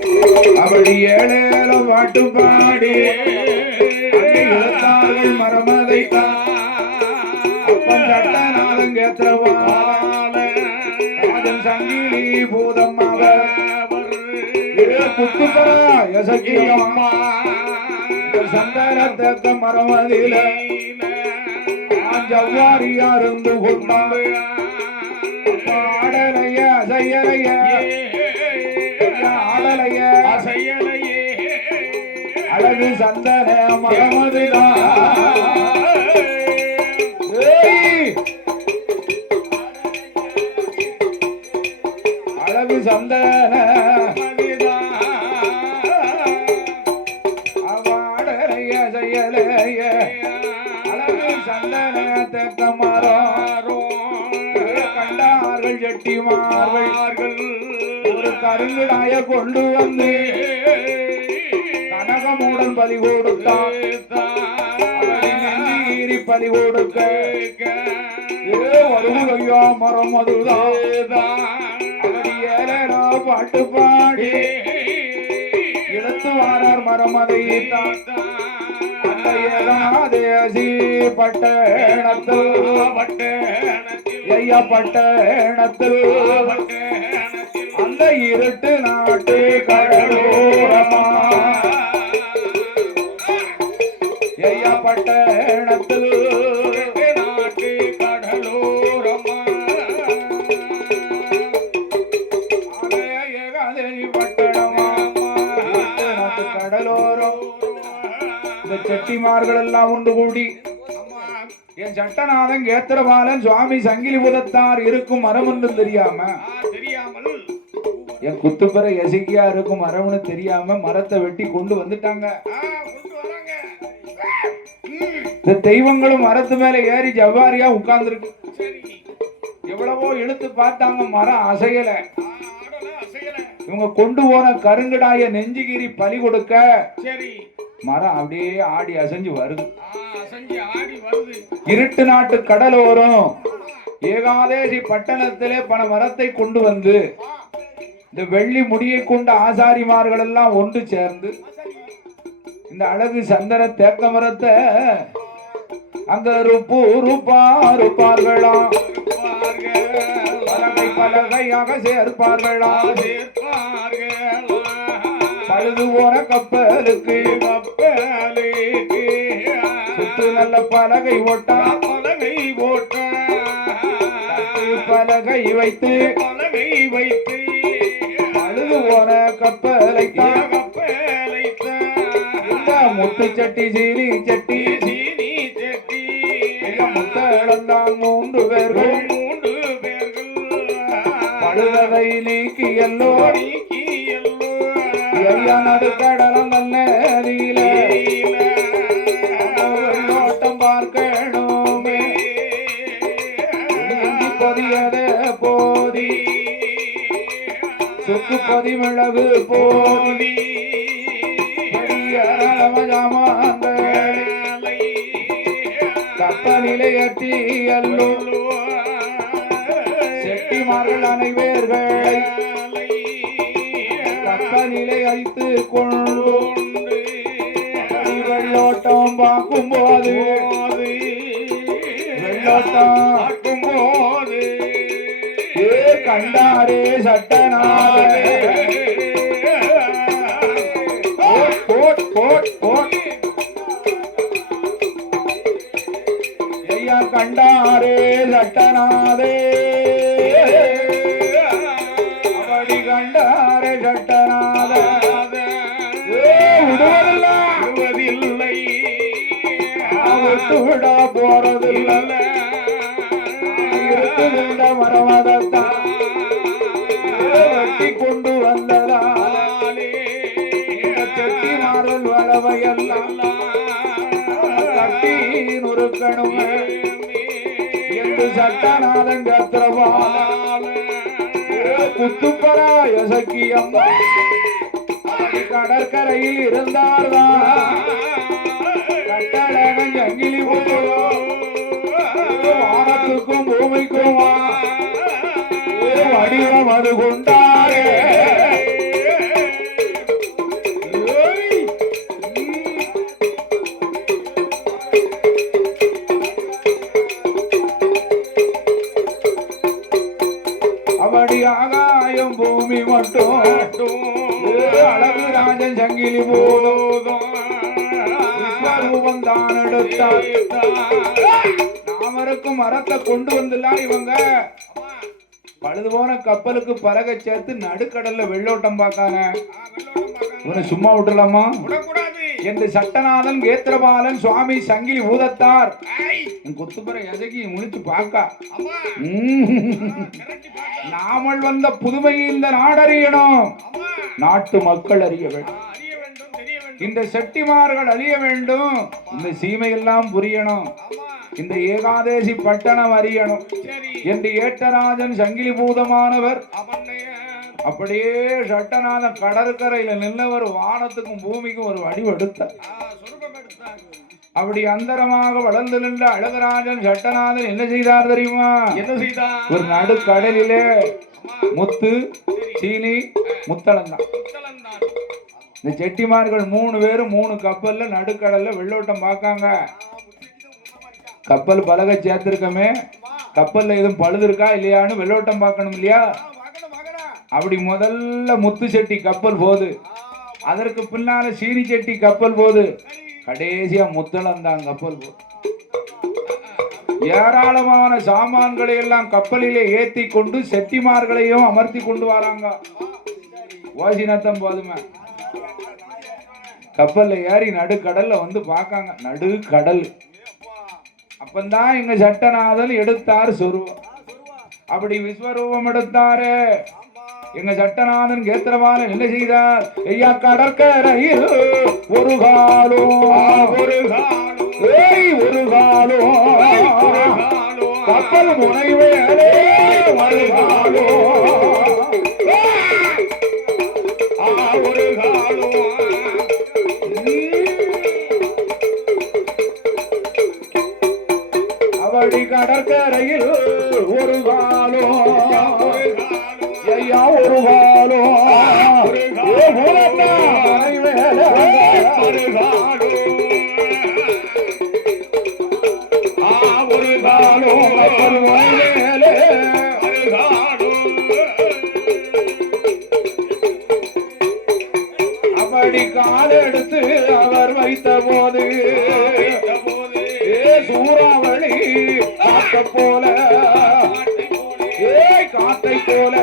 அப்படி ஏழேலோ பாட்டு பாடி இழுத்தார்கள் மரமதை அப்பன் சட்டநாதம் கேத்திரவாதன் சங்கிலி பூதம்மாவ குத்துப்பரா யசக்கியம்மா சந்தனத்த மரமதில ஜவ்வாரியா இருந்து கொண்டாங்க ஆடலைய அசையலைய ஆடலைய அசையலையே அழகு சந்தன மரமதுதான் அழகு சந்தன ஆடலைய அசையலைய அழகு சந்தன தெக்க மரம் கண்டார்கள் செட்டிமார்கள் ஒரு கருங்கடாய கொண்டு வந்து கனகமூடன் பலி கொடுத்தான் பலி கொடுக்க வருகையா மரம் அதுதான் ஏழோ பாட்டு பாடி இழுத்து வாரார் மரம் அதை ஏகாதேசி பட்டணத்தில் ஐயா பட்டணத்தில் அந்த இருட்டு நாட்டு கடலோரமா ஐயா பட்டணத்தில் நாட்டு கடலோரமா ஏகாதேசி பட்டணமா நாட்டு கடலோரம் இந்த செட்டிமார்கள் எல்லாம் ஒன்று கூடி என் சட்டநாதன் கேத்திரபாலன் சுவாமி சங்கிலி புதத்தார் இருக்கும் மரம் என்று தெரியாமல் என் குத்துப்பெற எசைக்கியா இருக்கும் மரம்னு தெரியாம மரத்தை வெட்டி கொண்டு வந்துட்டாங்க. இந்த தெய்வங்களும் மரத்து மேல ஏறி ஜவ்வாரியா உட்கார்ந்து இருக்கு. எவ்வளவோ இழுத்து பார்த்தாங்க, மரம் அசையல. இவங்க கொண்டு போன கருங்கடாய நெஞ்சுகிரி பலி கொடுக்க மரம் அப்படியே ஆடி அசைஞ்சு வருது. இருட்டு நாட்டு கடலோரம் ஏகாதேசி பட்டணத்திலே பல மரத்தை கொண்டு வந்து இந்த வெள்ளி முடியை கொண்ட ஆசாரிமார்கள் எல்லாம் ஒன்று சேர்ந்து இந்த அழகு சந்தன தேக்க மரத்தை அங்க இருப்பார்களாம், பலகை பலகையாக சேர்ப்பார்களாம். பழுது போன கப்பலுக்கு சுத்து நல்ல பலகை ஓட்டா பலகை வைத்து பழுது போன கப்பலை முத்து சட்டி சீனி சட்டி முத்தளந்தான் 3 பேர்கள் பழுததை நீக்கி எல்லோ நடுக்கடலம் நல்ல ஓட்டம் பார்க்கணுமே பொதியத போதி சுக்கு பொதி மிளகு போதி கப்பலிலையற்றி அல்லோ செட்டிமார்கள் அனைவர்கள் கப்பலிலை அழித்து கொண்டு வெள்ளோட்டம் பார்க்கும் போது வெள்ளோட்டம் போது கண்டாரே சட்டநாதே ஐயா கண்டாரே சட்டநாதே அப்படி கண்டாரே சட்டநாதே விடுவதில்லை விட போறதில்லை இருக்குகின்ற மரமதத்தான் வெட்டி கொண்டு வந்ததாலே செட்டி மாறல் வளவையெல்லாம் கட்டி நுறுக்கணும் என்று சட்டநாதன் கத்திரவால குத்துப்பரா யசக்கியம்மா கடற்கரையில் இருந்தார்தான் கட்டழகன் சங்கிலி வானத்துக்கும் பூமிக்கும் வடிவம் அது கொண்டாரே சட்டநாதன் சங்கிலி போதும் விஸ்வரூபம் தான் எடுத்தார். நாமருக்கும் மரத்தை கொண்டு வந்துலாம் இவங்க பழுது போன கப்பலுக்கு பலகை சேர்த்து நடுக்கடல்ல வெள்ளோட்டம் பார்க்காங்க. இவனை சும்மா விட்டுலாமா? என்று சட்டநாதன் கேத்திரபாலன் சுவாமி சங்கிலி பூதத்தார் கொத்துப்பற எசகி முழிச்சு பார்க்க நாமல் வந்த புதுமையை இந்த நாடறியணும், நாட்டு மக்கள் அறிய வேண்டும், இந்த செட்டிமார்கள் அறிய வேண்டும், இந்த சீமையெல்லாம் புரியணும், இந்த ஏகாதேசி பட்டணம் அறியணும் என்று ஏட்டராஜன் சங்கிலி பூதமானவர் அப்படியே சட்டநாத கடற்கரையில நின்றவர் வானத்துக்கும் பூமிக்கும் ஒரு வடிவெடுத்தார். அப்படி அந்தரமாக வளர்ந்து நின்ற அழகராஜன் சட்டநாதன் என்ன செய்தார் தெரியுமா? என்ன செய்தார்? ஒரு நடுக்கடலிலே முத்து சீனி முத்தளந்தான். இந்த செட்டிமார்கள் 3 பேரும் 3 கப்பல்ல நடுக்கடல்ல வெள்ளோட்டம் பார்க்காங்க. கப்பல் பலகை சேர்த்திருக்கமே, கப்பல்ல எதுவும் பழுது இருக்கா இல்லையான்னு வெள்ளோட்டம் பார்க்கணும் இல்லையா? அப்படி முதல்ல முத்து செட்டி கப்பல் போகுது, அதற்கு பின்னால சீனி செட்டி கப்பல் போகுது, கடைசியா முத்தளந்தான் கப்பல் போகுது. ஏராளமான சாமான்களை எல்லாம் கப்பலிலே ஏத்தி கொண்டு செட்டிமார்களையும் அமர்த்தி கொண்டு வராங்க. ஓசினத்தம் போதுமே கப்பல்ல ஏறி நடுக்கடல்ல வந்து பார்க்காங்க. நடுக்கடல் அப்பந்தான் எங்க சட்டநாதன் எடுத்தார் சொருவம். அப்படி விஸ்வரூபம் எடுத்தாரு எங்க சட்டநாதன் கேத்திரபாலன் என்ன செய்தார்? ஐயா கடற்கரையில் ஒரு காலோ ஒரு காலோ கப்பல் முனைவேலே ஒரு காலோ ஒரு காலோ அவடி கடற்கரையில் ஒரு காலோ ஐயா ஒரு காலோ அப்படி காலெடுத்து அவர் வைத்த போது சூறாவளி காற்றை போல காற்றை போல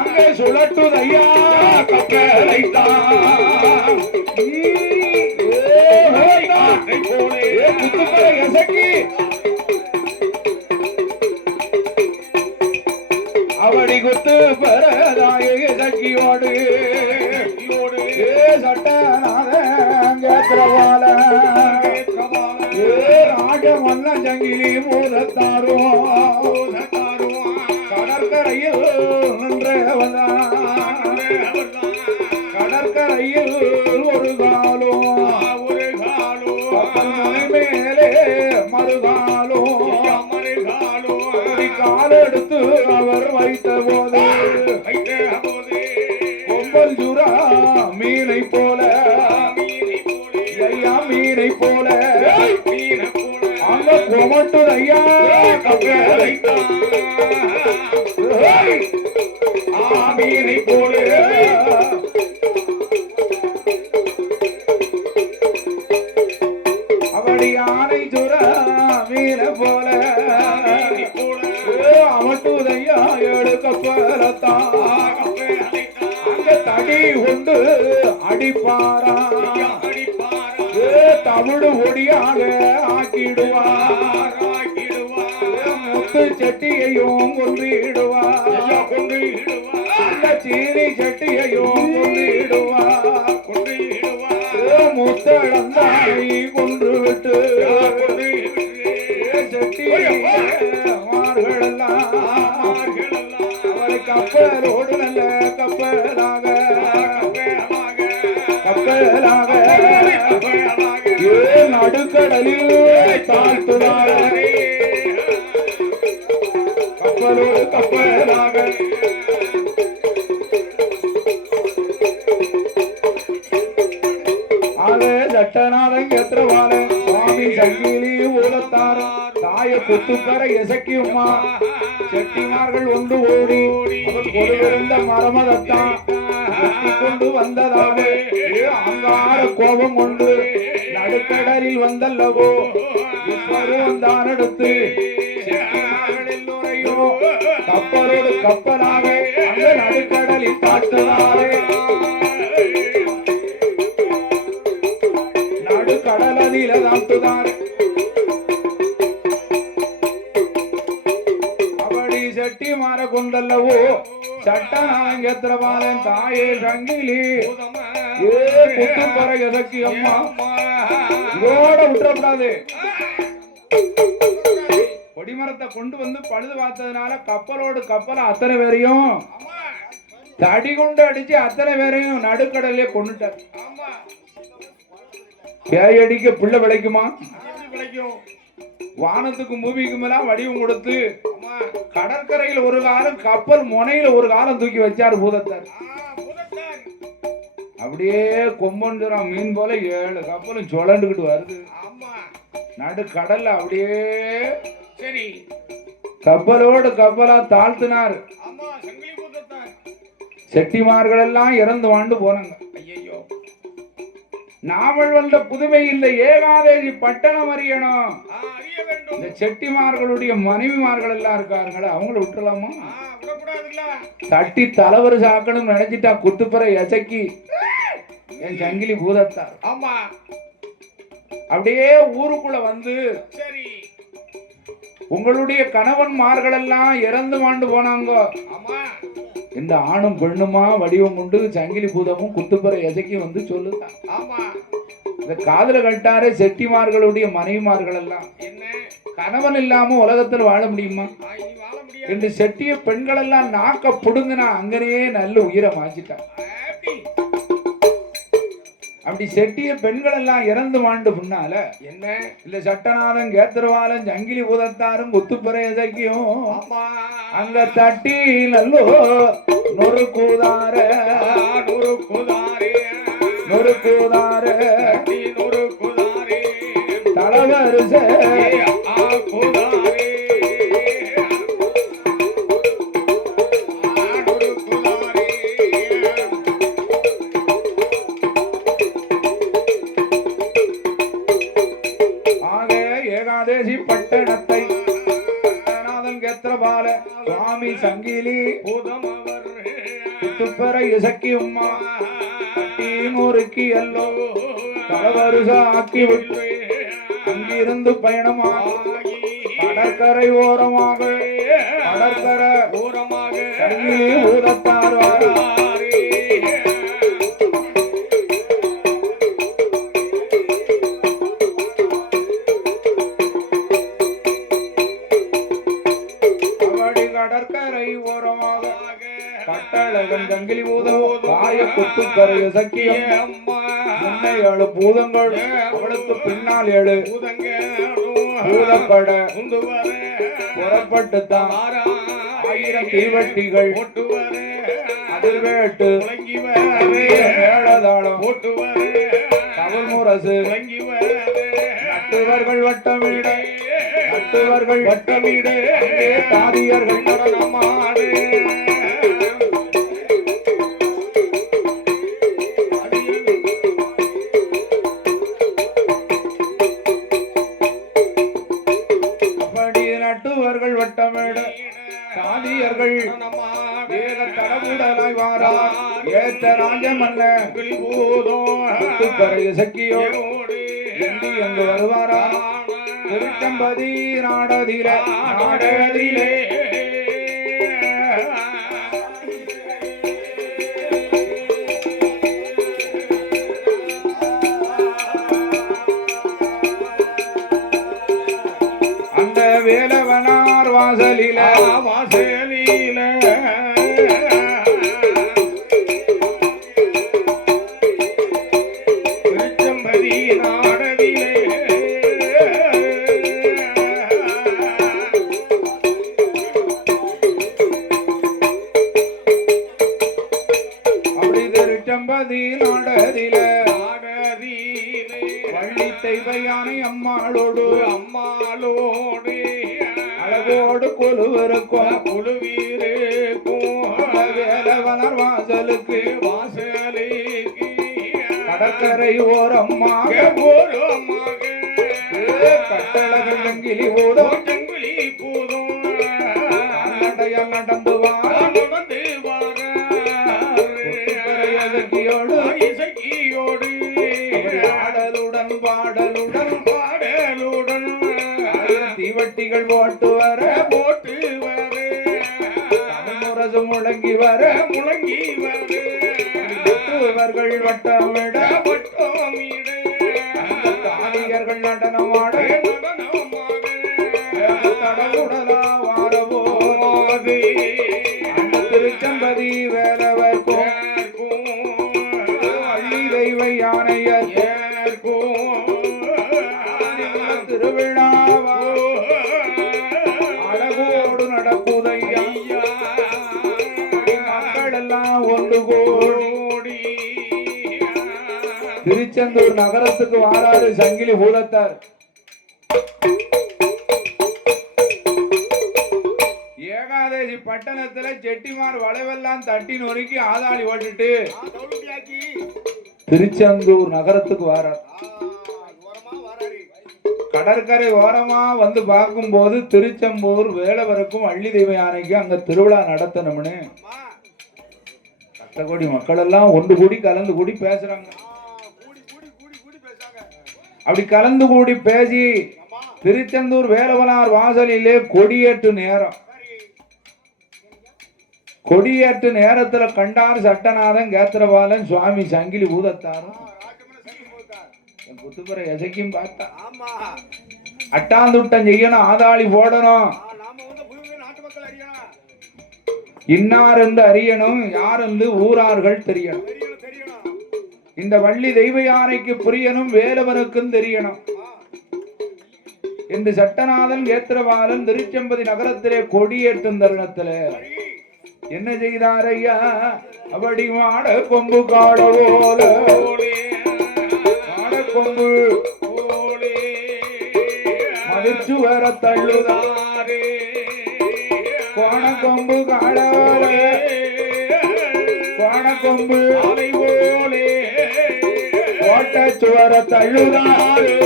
அங்கே சுழட்டுதையா கப்பலைத்தான் காற்றை போல குத்துக்களை எசக்கி அவடி குத்து பெறதாய எசக்கியோடு சட்டநாதன் ராஜமல்ல சங்கிலி மூதத்தாரோ கடற்கரையில் நின்றவதான் கடற்கரையில் ஒரு காலோ கப்பல் மேலே மறுகாலோ காலெடுத்து அவர் வைத்த போது கொம்பல் சுறா மீனை போல ஐயா மீனை போல அங்க கொமட்டு ஐயா கப்பலைத்தான் மீனை போல அப்படி ஆனை சுறா மீனை போல அவட்டுதையா ஏழு கப்பலத்தான் அங்க தடி கொண்டு அடிப்பாரா தமிழ் ஒடியாக ஆக்கிடுவார் முத்து செட்டியையும் கொன்றிடுவார் அந்த சீனி செட்டியையும் கொன்றிடுவார் முத்தளந்தாய் கொன்று விட்டு செட்டிமார்களெல்லாம் அவரை கப்பலோடு நல்ல கப்பலாக நடுக்கடலில் தாழ்த்துவாரே கப்பலோடு கப்பலாக சட்டநாதன் கேத்திரபாலன் சுவாமி சங்கிலி ஊலத்தார் தாய குத்துக்கர எசக்கியுமா செட்டிமார்கள் ஒன்று ஓடி அவள் கொடுவிருந்த மரமதத்தான் கொண்டு வந்ததாலே அங்கார கோபம் கொண்டு நடுக்கடலில் வந்தல்லவோ பருவந்தான் எடுத்து எல்லோரையும் கப்பலோடு கப்பலாக அந்த நடுக்கடலில் தாட்டுதாரே நடுக்கடலில தாட்டுதாரே அப்படி செட்டி மாற கொண்டல்லவோ சட்டநாயகத்திரபாலன் தாயே சங்கிலி குத்து பறகி அம்மா இதோட விட்டுறக்கூடாது. கொடிமரத்தை கொண்டு வந்து பழுது பார்த்ததுனால கப்பலோடு கப்பல அத்தனை பேரையும் தடி கொண்டு அடிச்சு அத்தனை பேரையும் நடுக்கடலே கொண்டுட்டார். பேய் அடிக்க பிள்ளை விளைக்குமா? வானத்துக்கு பூமிக்கு மேல வடிவம் கொடுத்து கடற்கரையில் ஒரு காலம் கப்பல் முனையில ஒரு காலம் தூக்கி வச்சார் பூதத்தார். அப்படியே கொம்பன் மீன் போல 7 கப்பலும் சுழண்டுகிட்டு வருது நடு கடல்ல. அப்படியே சரி கப்பலோடு கப்பலா தாழ்த்தினார். செட்டிமார்கள் எல்லாம் இறந்து வாழ்ந்து போனாங்க. ஐயோ நாவல் வந்த புதுமை இல்லை. ஏகாதேசி பட்டணம் அறியணும். இந்த செட்டிமார்களுடைய மனைவிமார்கள் எல்லாம் இருக்காருங்களே அவங்கள விட்டுலாமா? தட்டி தலைவர் சாக்கணும் நினைச்சிட்டா குத்துப்பற எசக்கி என் சங்கிலி பூதத்தார். ஆமா அப்படியே ஊருக்குள்ள வந்து சரி உங்களுடைய கணவன்மார்கள் எல்லாம் இறந்து மாண்டு போனாங்க. இந்த ஆணும் பெண்ணுமா வடிவம் கொண்டு சங்கிலி பூதமும் குத்துப்பற எசக்கி வந்து சொல்லுதான். ஆமா இந்த காதல கட்டாரே செட்டிமார்களுடைய மனைவிமார்கள் எல்லாம் என்ன கணவன் இல்லாம உலகத்தில் வாழ முடியுமா என்று செட்டிய பெண்கள் எல்லாம் நாக்க புடுங்கினா அங்கனே நல்ல உயிரை மாச்சிட்டான். அப்படி செட்டிய பெண்கள் எல்லாம் இறந்து மாண்டு பின்னால என்ன இல்ல சட்டநாதன் கேத்திரவாலன் சங்கிலி பூதத்தாரும் குத்துப்பறையதைக்கும் அங்க தட்டி நல்லோ நொறுக்குதார நொறுக்குதாரே நொறுக்குதாரே நொறுக்குதாரே தலவரிசை ஏகாதேசி பட்டணத்தை கேத்திரபால சுவாமி சங்கிலி குத்துப்பற இசக்கி உம்மா கட்டி நூறுக்கி எல்லோ தலவருசா ஆக்கி விட்டு அங்கிருந்து பயணமா கடற்கரை ஓரமாக கடற்கரை ஓரமாக சங்கிலி ஊதத்தார் கடற்கரை ஓரமாக கட்டழகன் சங்கிலி பூதம் காய குத்துக்கரை சக்கியம் முன்னை 7 பூதங்கள் அவளுக்கு பின்னால் 7 பூதப்பட புறப்பட்டுத்தான் 1000 தீவட்டிகள் அதிர்வேட்டு மேளதாளம் தமிழ் முரசு நட்டுவர்கள் வட்டமிட நட்டுவர்கள் வட்டமிட தாதியர்கள் நடனமாடு அப்படி நட்டுவர்கள் வட்டமிட தாதியர்கள் வேத தடவுடலாய் வாரா ஏத்த ராஜமல்ல சக்கியோ எங்கு வருவாரா திருச்சம்பதி நாடதிலே நாடதிலே அந்த வேலவனார் வாசலில வாசலில திருச்சம்பதி நாடதிலே நாடதில வள்ளி தெய்வயானை அம்மாளோடு அழகோடு கொலுவிருக்கும் கொலுவீருக்கும் வேல வேலவனார் வாசலுக்கு கடற்கரை ஓரமாக கட்டழகன் சங்கிலி போதும் நடந்து இசைக்கியோடு பாடலுடன் தீவட்டிகள் போட்டு வர முரசு முழங்கி வர இவர்கள் வட்டமிட காணியர்கள் நடனமாட கடவுடலா வாரபோது திருச்செம்பதி வேலவர்க்கும் அள்ளி தெய்வ யானையர்க்கும் திருவிழாவா அழகோடு நடக்குதையா மக்கள் எல்லாம் ஒன்று கூடி திருச்செந்தூர் நகரத்துக்கு வாராரு சங்கிலி பூதத்தார். ஏகாதசி பட்டணத்துல செட்டிமார் வளைவெல்லாம் தட்டி நொறுக்கி ஆதாளி ஓட்டுட்டு திருச்செந்தூர் நகரத்துக்கு வாரார். கடற்கரை ஓரமா வந்து பார்க்கும் போது திருச்செந்தூர் வேலவருக்கும் அள்ளி தெய்வ யானைக்கும் அங்க திருவிழா நடத்தணும்னு கோடி மக்கள் எல்லாம் ஒன்று கூடி கலந்து கூடி பேசுறாங்க. அப்படி கலந்து கூடி பேசி திருச்செந்தூர் வேலவனார் வாசலிலே கொடியேற்று நேரத்துல கண்டார் சட்டநாதன் கேத்திரபாலன் சுவாமி சங்கிலி பூதத்தாரும் குத்துப்புற எசைக்கும் பார்த்தா அட்டாந்துட்டம் செய்யணும், ஆதாளி போடணும், இன்னார் என்று அறியணும், யார் என்று ஊரார்கள் தெரியணும். இந்த வள்ளி தெய்வ யானைக்கு புரியணும், வேலவனுக்கும் தெரியணும் என்று சட்டநாதன் கேத்திரபாலன் திருச்செம்பதி நகரத்திலே கொடியேற்றும் தருணத்திலே என்ன செய்தார் ஐயா? அப்படி மாட கொம்பு காட போல மாட கொம்பு மதிர்ச்சு வர தள்ளுதாரே கோண கொம்பு காடாரே கோண கொம்பு அலை போலே ஓட்ட சுவர தள்ளுதாரே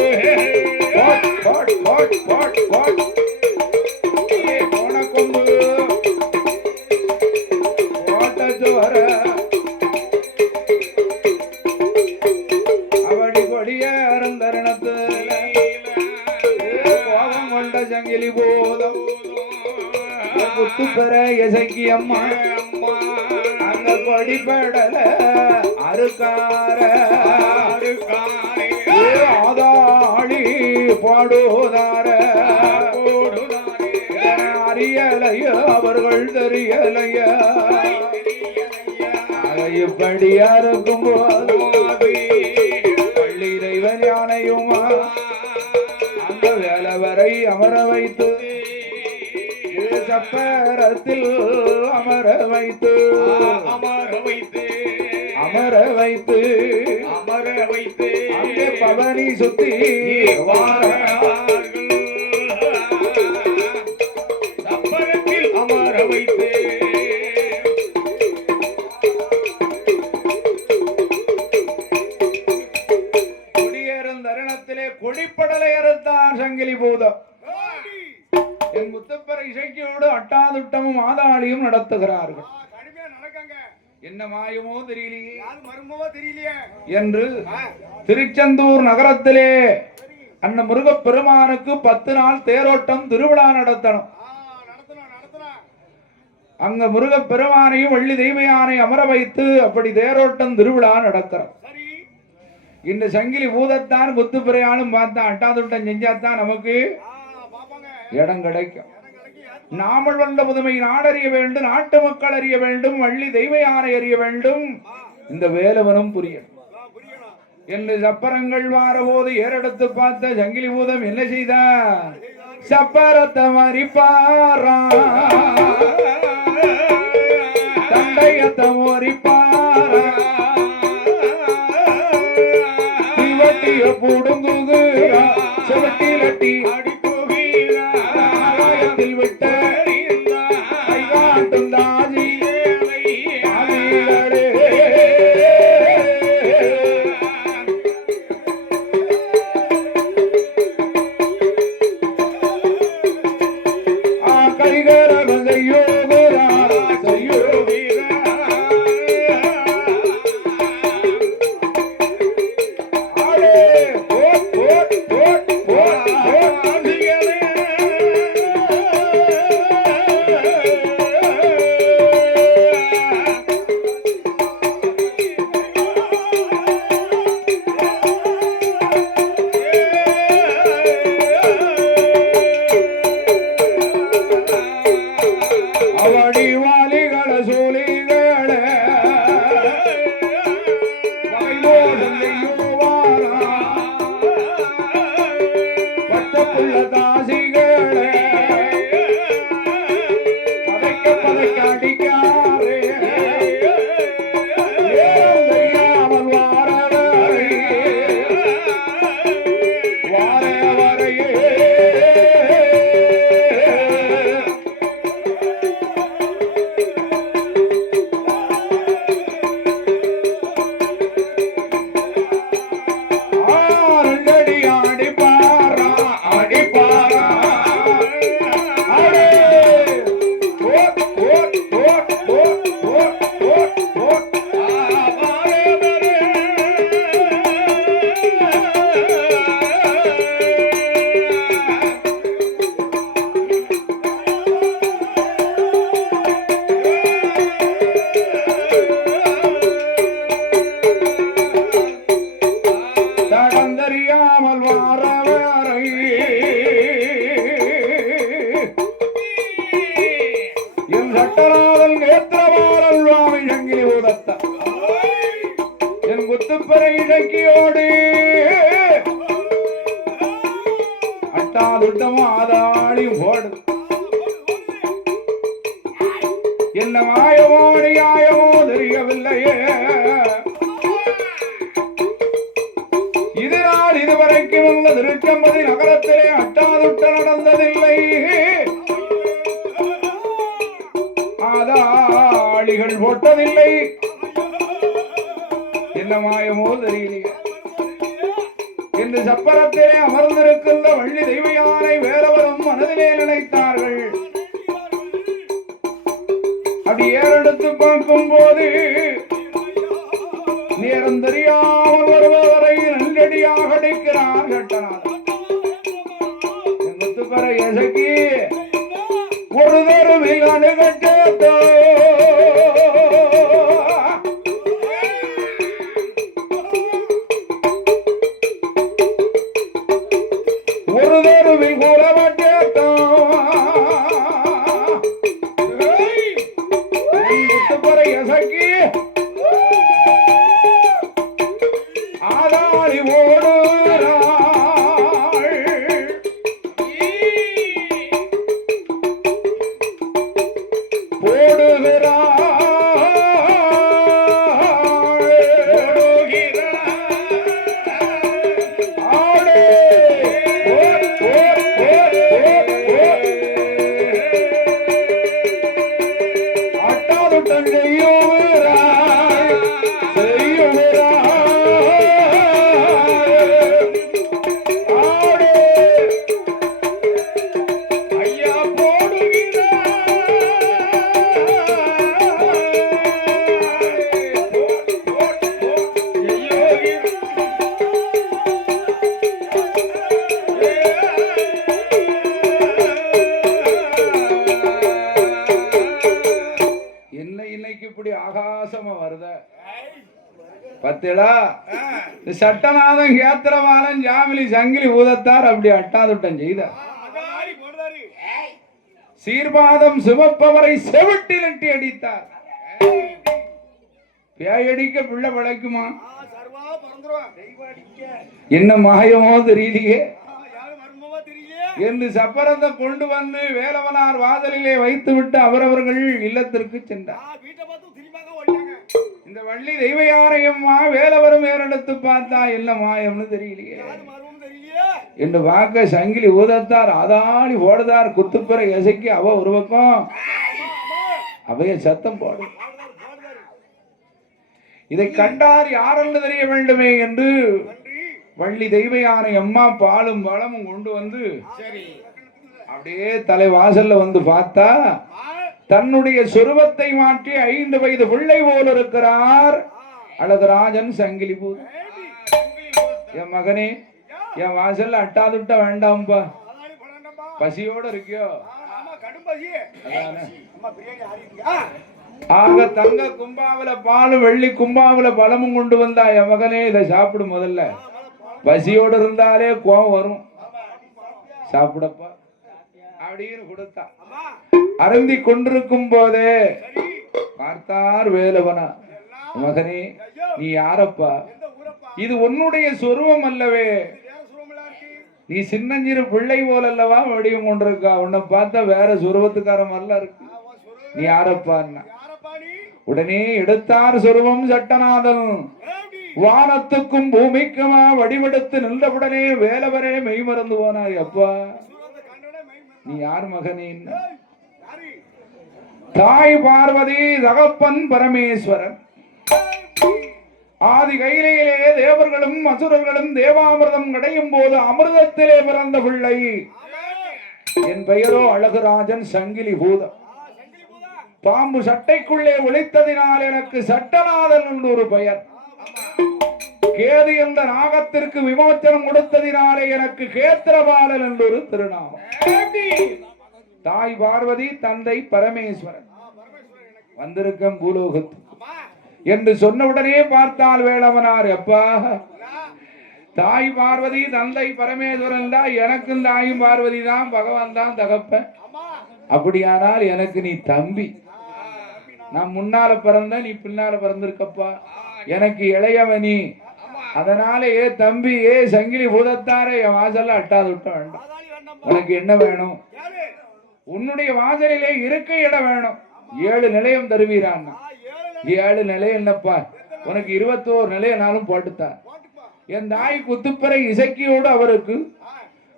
கோண கொம்பு ஓட்ட சுவர அவடி கொடிய அருந்தரணத்துல கோபம் கொண்ட சங்கிலி போதும் குத்து பெற இசைக்கு அம்மா அந்த கொடிப்படல அருக்கார ஆதாளி பாடுதார அறியலைய அவர்கள் தெரியலைய இப்படி இருக்கும் போது பள்ளி தெய்வ யானையும் அந்த வேலவரை அமர வைத்து சப்பரத்தில் அமர வைத்து அங்கே பவனி சுத்தி சப்பரத்தில் அமர வைத்து குடியேறும் தருணத்திலே கொடிப்படலை அறுத்தான் சங்கிலி பூதம். என் முத்தப்பரை இசைக்கியோடு அட்டாதுட்டமும் ஆதாளியும் நடத்துகிறார்கள். என்ன மாயமோ தெரியலையே என்று திருச்செந்தூர் நகரத்திலே அந்த முருகப் பெருமானுக்கு 10 நாள் தேரோட்டம் திருவிழா நடத்தணும். அங்க முருகப் பெருமானையும் வள்ளி தெய்வ யானை அமர வைத்து அப்படி தேரோட்டம் திருவிழா நடக்கிறது. இந்த சங்கிலி பூதத்தான் முத்துப்பிரையாலும் பார்த்தா அட்டாதுட்டம் செஞ்சாத்தான் நமக்கு இடம் கிடைக்கும். நாமல் வந்த புதுமை நாடறிய வேண்டும், நாட்டு மக்கள் அறிய வேண்டும், வள்ளி தெய்வ யானை அறிய வேண்டும், இந்த வேலவனும் புரியணும் என்று சப்பரங்கள் வாரபோது ஏறெடுத்து பார்த்த சங்கிலி பூதம் என்ன செய்தார்? சப்பரத்தை மறிப்பாரா தண்டையத்தை மறிப்பாரா திவட்டிய புடுங்குகிறா செவட்டிலட்டி குத்துப்பறை இலக்கியோடு அட்டாதுட்டம் ஆதாளி போடு என்ன மாயமோ நியாயமோ தெரியவில்லையே இதனால் இதுவரைக்கும் உள்ள திருச்செம்பதி நகரத்திலே அட்டாதுட்ட நடந்ததில்லை ஆதாளிகள் போட்டதில்லை என்ன மாயமோ தெரியலையே இந்த சப்பரத்திலே அமர்ந்திருக்கின்ற வள்ளி தெய்வயானை வேறவரும் மனதிலே நினைத்தார்கள் அது ஏறெடுத்து பார்க்கும் போது நேரம் தெரியாமல் வருபவரை நல்லடியாக அடிக்கிறார் சட்டநாதன் முத்துப்பறை எசக்கி ஒரு தருவில் அணுகட்டோ ஒரு தருவில் கூறப்பட்டோ முத்துப்பறை எசக்கி ஆதாளி ஓடுகிறாள் போடுகிறாள் ஆடே அட்டாதுட்டம் செய்யுகிறாள் செய்யுகிறாள் இப்படி ஆகாசமா வருத பத்திலா சட்டநாதன் கேத்திரமாலன் ஜாமிலி சங்கிலி ஊதத்தார் அப்படி அட்டாதுட்டம் செய்தார் சீர்பாதம் சிவப்பவரை செவிட்டிலிட்டு அடித்தார் பேயடிக்க பிள்ளை பிழைக்குமா என்ன மாயமோ தெரியலையே என்று சப்பரத்தை கொண்டு வந்து வேலவனார் வாசலிலே வைத்து விட்டு அவரவர்கள் இல்லத்திற்கு சென்றார் இந்த வள்ளி தெய்வயானையம்மா வேலவரும் ஏறெடுத்து பார்த்தா என்ன மாயம்னு தெரியலையே என்று வாக்க சங்கிலி ஊதத்தார் ஆதாளி ஓடுதார் குத்துப்பறை எசைக்கு அவ ஒரு பக்கம் அவைய சத்தம் போடும் இதை கண்டார் யாரென்று தெரிய வேண்டுமே என்று வள்ளி தெய்வயானை அம்மா பாலும் பழமும் கொண்டு வந்து அப்படியே தலை வாசல்ல வந்து பார்த்தா தன்னுடைய சொருவத்தை மாற்றி 5 வயது பிள்ளை போல இருக்கிறார் அழகராஜன் சங்கிலி பூ என் மகனே என் வாசல்ல அட்டாதுட்ட வேண்டாம்பா பசியோட இருக்கியோ ஆக தங்க கும்பாவில பாலும் வெள்ளி கும்பாவில பழமும் கொண்டு வந்தா என் மகனே இதை சாப்பிடு முதல்ல பசியோட இருந்தாலே கோபம் வரும் சாப்பிடப்பா அப்படின்னு கொடுத்தா அருந்தி கொண்டிருக்கும் போதே பார்த்தார் வேலவனா மகனே நீ யாரப்பா இது உன்னுடைய சொருவம் அல்லவே நீ சின்னஞ்சிறு பிள்ளை போல் அல்லவா வடிவம் கொண்டிருக்கா உன்னை பார்த்தா வேற சொருவத்துக்கார மாதிரிலாம் இருக்கு நீ யாரப்பா உடனே எடுத்தார் சொருவம் சட்டநாதன் வானத்துக்கும் பூமிக்குமா வடிவெடுத்து நின்றவுடனே வேலவரே மெய்மறந்து போனார் அப்பா நீ யார் மகனே தாய் பார்வதி தகப்பன் பரமேஸ்வரன் ஆதி கையிலே தேவர்களும் அசுரர்களும் தேவாமிர்தம் கிடையும் போது அமிர்தத்திலே பிறந்த பிள்ளை என் பெயரோ அழகுராஜன் சங்கிலி பூதம் பாம்பு சட்டைக்குள்ளே ஒளித்ததினால் எனக்கு சட்டநாதன் என்று ஒரு பெயர் கேது என்ற நாகத்திற்கு விமோச்சனம் கொடுத்ததினாலே எனக்கு கேத்திரபாலன் என்று ஒரு திருநாமம் தாய் பார்வதி தந்தை பரமேஸ்வரன் வந்திருக்கும் பூலோகத்து என்று சொன்னவுடனே பார்த்தால் வேளவனார் அப்பா தாய் பார்வதி தந்தை பரமேஸ்வரன் தான் எனக்கும் தாயும் பார்வதி தான் பகவான் தான் தகப்பன் அப்படியானால் எனக்கு நீ தம்பி நான் முன்னால பிறந்த நீ பின்னால பிறந்திருக்கப்பா எனக்கு இளையவனி அதனால தம்பி சங்கிலி பூதத்தார என் வாசல்ல அட்டாது விட்ட வேண்டாம். உனக்கு என்ன வேணும்? உன்னுடைய வாசலிலே இருக்க இடம் வேணும். 7 நிலையம் தருவீரான். 7 நிலையம் என்னப்பா, உனக்கு 21 நிலையனாலும் போட்டுத்தான். என் தாய் குத்துப்பறை இசைக்கியோடு அவருக்கு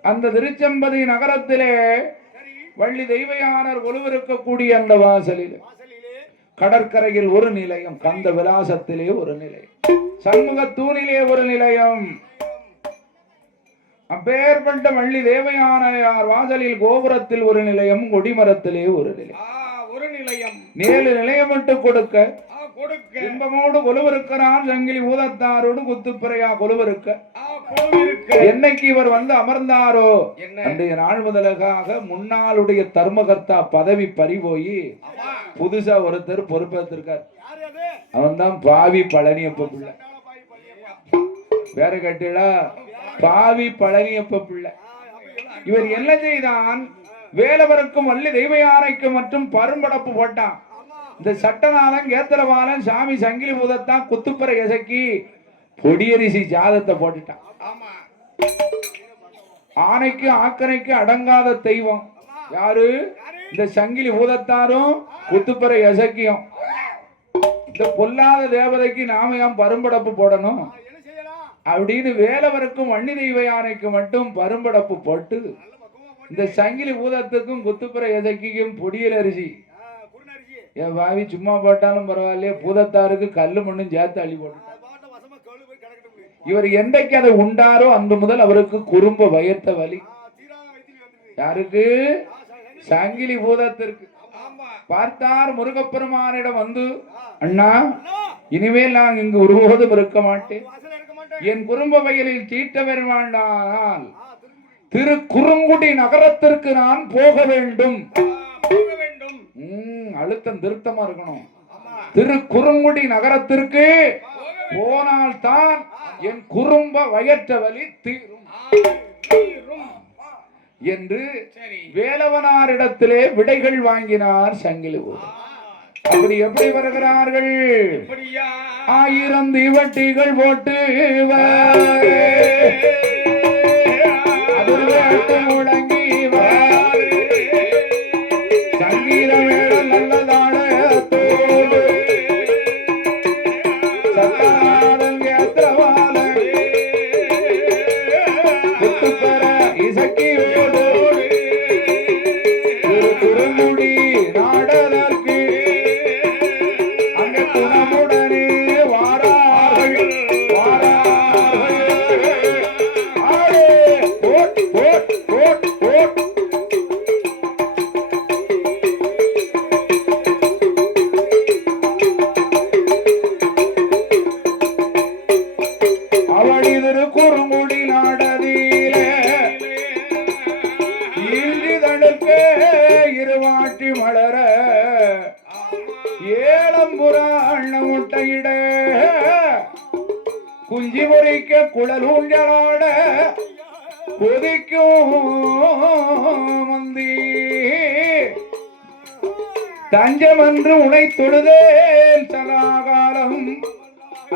அந்த திருச்செம்பதி நகரத்திலே வள்ளி தெய்வயானர் கொலுவிருக்கக்கூடிய அந்த வாசலில் கடற்கரையில் ஒரு நிலையம், கந்த விலாசத்திலே ஒரு நிலையம், சண்முக தூணிலே ஒரு நிலையம். அப்பேற்பட்ட வள்ளி தேவயானையார் வாசலில் கோபுரத்தில் ஒரு நிலையம், கொடிமரத்திலே ஒரு நிலையம், 7 நிலையம் விட்டு கொடுக்க இன்பமோடு கொலுவிருக்கிறான். சங்கிலி ஊதத்தாரோடு குத்துப்பிரையா கொலுவிருக்க என்னைக்கு இவர் வந்து அமர்ந்தாரோ அன்றைய நாள் முதலாக முன்னாளுடைய தர்மகர்த்தா பதவி பறிபோய் புதுசா ஒருத்தர் பொறுப்பேற்றிருக்கார். அவன் தான் பாவி பழனியப்ப பிள்ளை. வேற கட்டிடா பாவி பழனியப்ப பிள்ளை. இவர் என்ன செய்தான்? வேலவருக்கும் வள்ளி தெய்வயானைக்கும் மற்றும் பரும்படப்பு போட்டான். இந்த சட்டநாதன் கேத்திரபாலன் சாமி சங்கிலி பூதத்தான் குத்துப்பறை இசக்கி பொடியரிசி ஜாதத்தை போட்டுட்டான். ஆனைக்கு ஆக்கனைக்கு அடங்காத தெய்வம் யாரு? இந்த சங்கிலி பூதத்தாரும் குத்துப்பறை இசக்கியும். இந்த பொல்லாத தேவதைக்கு நாம ஏன் பரும்படப்பு போடணும் அப்படின்னு வேலவருக்கும் வள்ளி தெய்வயானைக்கு மட்டும் பரும்படப்பு போட்டு இந்த சங்கிலி பூதத்துக்கும் குத்துப்பறை இசக்கிக்கும் பொடியல் அரிசி என் வாவி சும்மா போட்டாலும் பரவாயில்லையே, பூதத்தாருக்கு கல்லு மண்ணும் சேர்த்து அள்ளி போட்டு. இவர் என்றைக்கு அதை உண்டாரோ அன்று முதல் அவருக்கு குறும்ப வயத்த வலி. யாருக்கு? சங்கிலி பூதத்திற்கு. பார்த்தார் முருகப்பெருமானிடம் வந்து, அண்ணா இனிமேல் நான் இங்கு ஒருபோதும் இருக்க மாட்டேன். என் குறும்ப வயலில் தீட்ட வருவானால் திரு குறுங்குடி நகரத்திற்கு நான் போக வேண்டும். அழுத்தம் திருத்தமா இருக்கணும். திரு குறுங்குடி நகரத்திற்கு போனால் தான் என் குறும்ப வயற்ற வலி தீரும் என்று வேலவனாரிடத்திலே விடைகள் வாங்கினார் சங்கிலி பூதம். அப்படி எப்படி வருகிறார்கள்? 1000 தீவட்டிகள் போட்டு முழங்கி குஞ்சி முறிக்க குழலூஞ்சலோட கொதிக்கும் மந்தி தஞ்சமன்று உனை தொழுதேல் சதாகாலம்.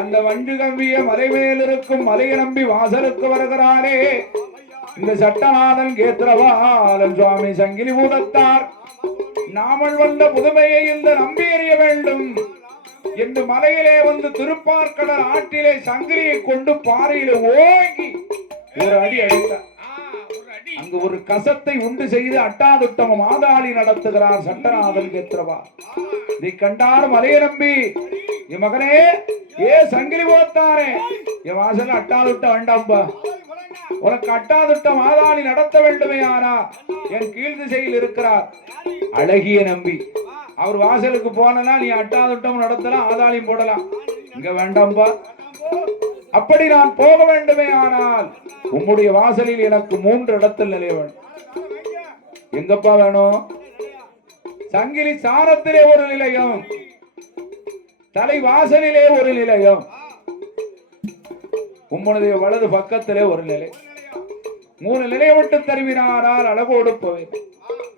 அந்த வண்டு கம்பிய மலை மேல் இருக்கும் மலையை நம்பி வாசலுக்கு வருகிறாரே இந்த சட்டநாதன் கேத்திரபாலன் சுவாமி சங்கிலி பூதத்தார். நாமல் வந்த புதுமையை இந்த நம்பி எறிய வேண்டும் என்று மலையிலே வந்து திருப்பார்கடல் ஆற்றிலே சங்கிலியை கொண்டு பாறையிலே ஓங்கி ஒரு அடி அடித்தார். அங்கு ஒரு கசத்தை உண்டு செய்து அட்டாதுட்டம மாதாளி நடத்துகிறார் சட்டநாதன் கேத்திரவா. இதை கண்டார் மலையை நம்பி, என் மகனே சங்கிலி போத்தாரே என் வாசல் அட்டாதுட்ட வேண்டாம்பா, உனக்கு அட்டாதுட்ட மாதாளி நடத்த வேண்டுமே. ஆனா என் கீழ் திசையில் இருக்கிறார் அழகிய நம்பி, அவர் வாசலுக்கு போனா நீ அட்டாதுட்டம் நடத்தலாம், ஆதாளியும் போடலாம். இங்க வேண்டாம்பா, அப்படி நான் போக வேண்டுமே ஆனால் உம்முடைய வாசலில் எனக்கு 3 இடத்தில் நிலைய வேணும். எங்கப்பா வேணும்? சங்கிலி சாரத்திலே ஒரு நிலையம், தலை வாசலிலே ஒரு நிலையம், உம்முடைய வலது பக்கத்திலே ஒரு நிலை. 3 நிலையை விட்டு தருவினாரால் அழகோடு போவேன்.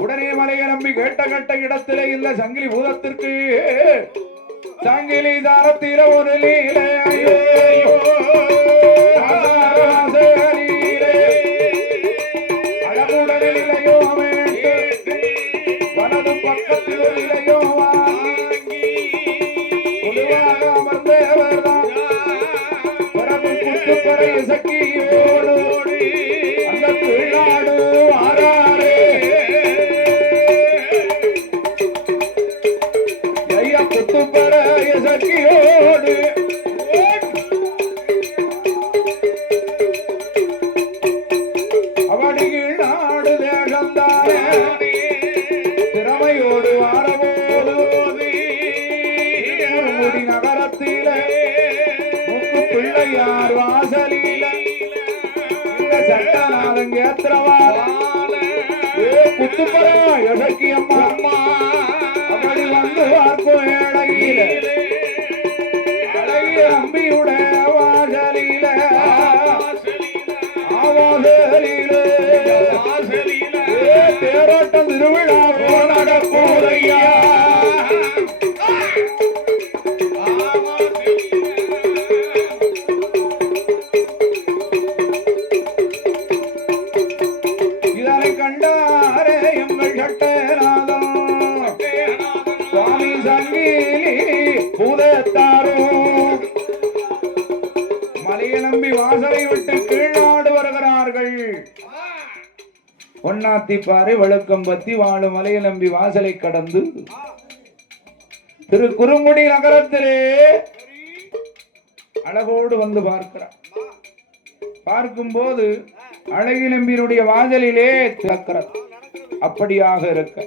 உடனே மலையை நம்பி கேட்ட இடத்திலே இந்த சங்கிலி பூதத்திற்கு சங்கிலி தாரத்தில ஒரு லீலை. பெற இசக்கியோடு அந்த கீழ்நாடு ஆறாரே ஐயா புத்து பெற இசக்கியோடு அவடி கீழ்நாடு தேசந்தானே திறமையோடு வாரபோது முடி நகரத்திலே முக்கு பிள்ளையார் வாசலில இந்த சட்டநாதங்கேத்திரவால குத்துப்பரா எசக்கி அம்மா அப்படி வந்து பார்க்கும் ஏழையில அழகிய அம்பியுடைய வாசலில தேரோட்டம் திருவிழா நடப்போதையா இதனை கண்டாரே எங்கள் சட்டநாதம் சுவாமி சங்கிலி பூதத்தாரும் மலையை நம்பி வாசலை விட்டு கீழ்நாடு வருகிறார்கள். பொன்னாத்திப்பாறை வழுக்கம்பத்தி வாழும் மலையை நம்பி வாசலை கடந்து திரு குறுங்குடி நகரத்திலே அழகோடு வந்து பார்க்கிறார். பார்க்கும்போது அழகி நம்பியினுடைய வாசலிலே திறக்கிறது. அப்படியாக இருக்க